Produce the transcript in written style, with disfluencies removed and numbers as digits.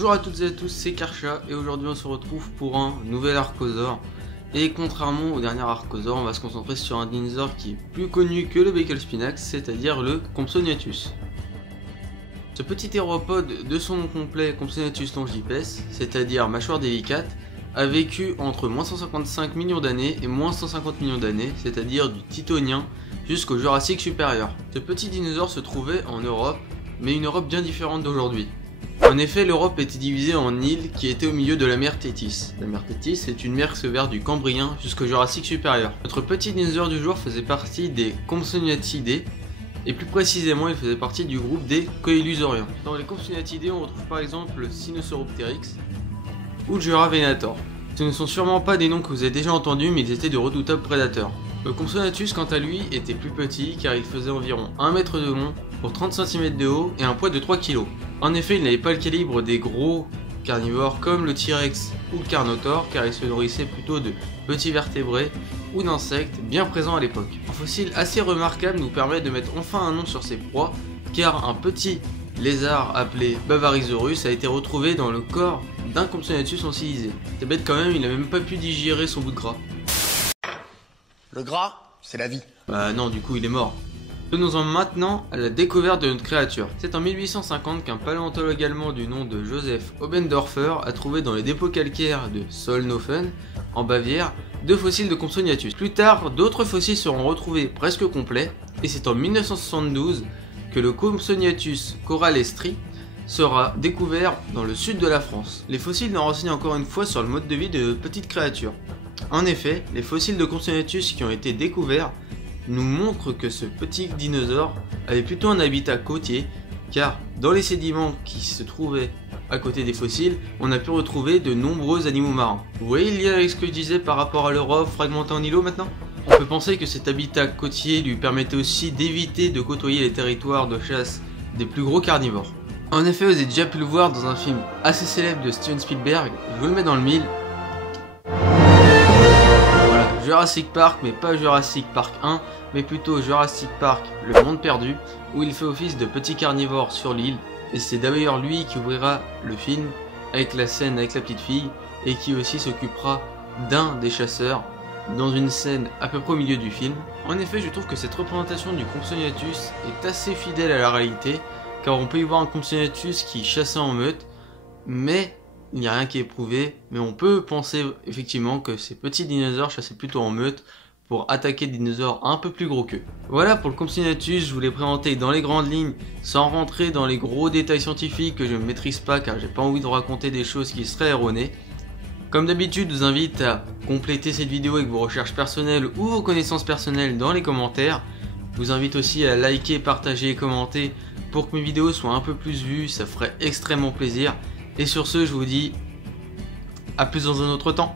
Bonjour à toutes et à tous, c'est Karcha et aujourd'hui on se retrouve pour un nouvel Archosaur. Et contrairement au dernier Archosaur, on va se concentrer sur un dinosaure qui est plus connu que le Beckelspinax, c'est-à-dire le Compsognathus. Ce petit théropode de son nom complet Compsognathus longipes, c'est-à-dire mâchoire délicate, a vécu entre moins 155 millions d'années et moins 150 millions d'années, c'est-à-dire du Tithonien jusqu'au Jurassique supérieur. Ce petit dinosaure se trouvait en Europe, mais une Europe bien différente d'aujourd'hui. En effet, l'Europe était divisée en îles qui étaient au milieu de la mer Thétis. La mer Thétis est une mer qui se verse du Cambrien jusqu'au Jurassique supérieur. Notre petit dinosaure du jour faisait partie des Compsognathidae, et plus précisément il faisait partie du groupe des Coelusauriens. Dans les Compsognathidae, on retrouve par exemple le Sinosauropteryx ou le Juravenator. Ce ne sont sûrement pas des noms que vous avez déjà entendus, mais ils étaient de redoutables prédateurs. Le Compsognathus, quant à lui, était plus petit car il faisait environ 1 mètre de long pour 30 cm de haut et un poids de 3 kg. En effet, il n'avait pas le calibre des gros carnivores comme le T-Rex ou le Carnotaure car il se nourrissait plutôt de petits vertébrés ou d'insectes bien présents à l'époque. Un fossile assez remarquable nous permet de mettre enfin un nom sur ses proies car un petit lézard appelé Bavarisaurus a été retrouvé dans le corps d'un Compsognathus fossilisé. C'est bête quand même, il n'a même pas pu digérer son bout de gras. Le gras, c'est la vie. Bah non, du coup il est mort. Venons-en maintenant à la découverte de notre créature. C'est en 1850 qu'un paléontologue allemand du nom de Joseph Obendorfer a trouvé dans les dépôts calcaires de Solnhofen, en Bavière, 2 fossiles de Compsognathus. Plus tard, d'autres fossiles seront retrouvés presque complets, et c'est en 1972 que le Compsognathus corallestri sera découvert dans le sud de la France. Les fossiles nous renseignent encore une fois sur le mode de vie de notre petite créature. En effet, les fossiles de Compsognathus qui ont été découverts nous montrent que ce petit dinosaure avait plutôt un habitat côtier, car dans les sédiments qui se trouvaient à côté des fossiles, on a pu retrouver de nombreux animaux marins. Vous voyez le lien avec ce que je disais par rapport à l'Europe fragmentée en îlots maintenant ? On peut penser que cet habitat côtier lui permettait aussi d'éviter de côtoyer les territoires de chasse des plus gros carnivores. En effet, vous avez déjà pu le voir dans un film assez célèbre de Steven Spielberg, je vous le mets dans le mille. Jurassic Park, mais pas Jurassic Park 1, mais plutôt Jurassic Park Le Monde Perdu, où il fait office de petit carnivore sur l'île, et c'est d'ailleurs lui qui ouvrira le film avec la scène avec la petite fille, et qui aussi s'occupera d'un des chasseurs dans une scène à peu près au milieu du film. En effet, je trouve que cette représentation du Compsognathus est assez fidèle à la réalité, car on peut y voir un Compsognathus qui chassait en meute, mais il n'y a rien qui est prouvé, mais on peut penser effectivement que ces petits dinosaures chassaient plutôt en meute pour attaquer des dinosaures un peu plus gros qu'eux. Voilà pour le Compsognathus, je vous l'ai présenté dans les grandes lignes, sans rentrer dans les gros détails scientifiques que je ne maîtrise pas car j'ai pas envie de raconter des choses qui seraient erronées. Comme d'habitude, je vous invite à compléter cette vidéo avec vos recherches personnelles ou vos connaissances personnelles dans les commentaires. Je vous invite aussi à liker, partager et commenter pour que mes vidéos soient un peu plus vues, ça ferait extrêmement plaisir. Et sur ce, je vous dis à plus dans un autre temps.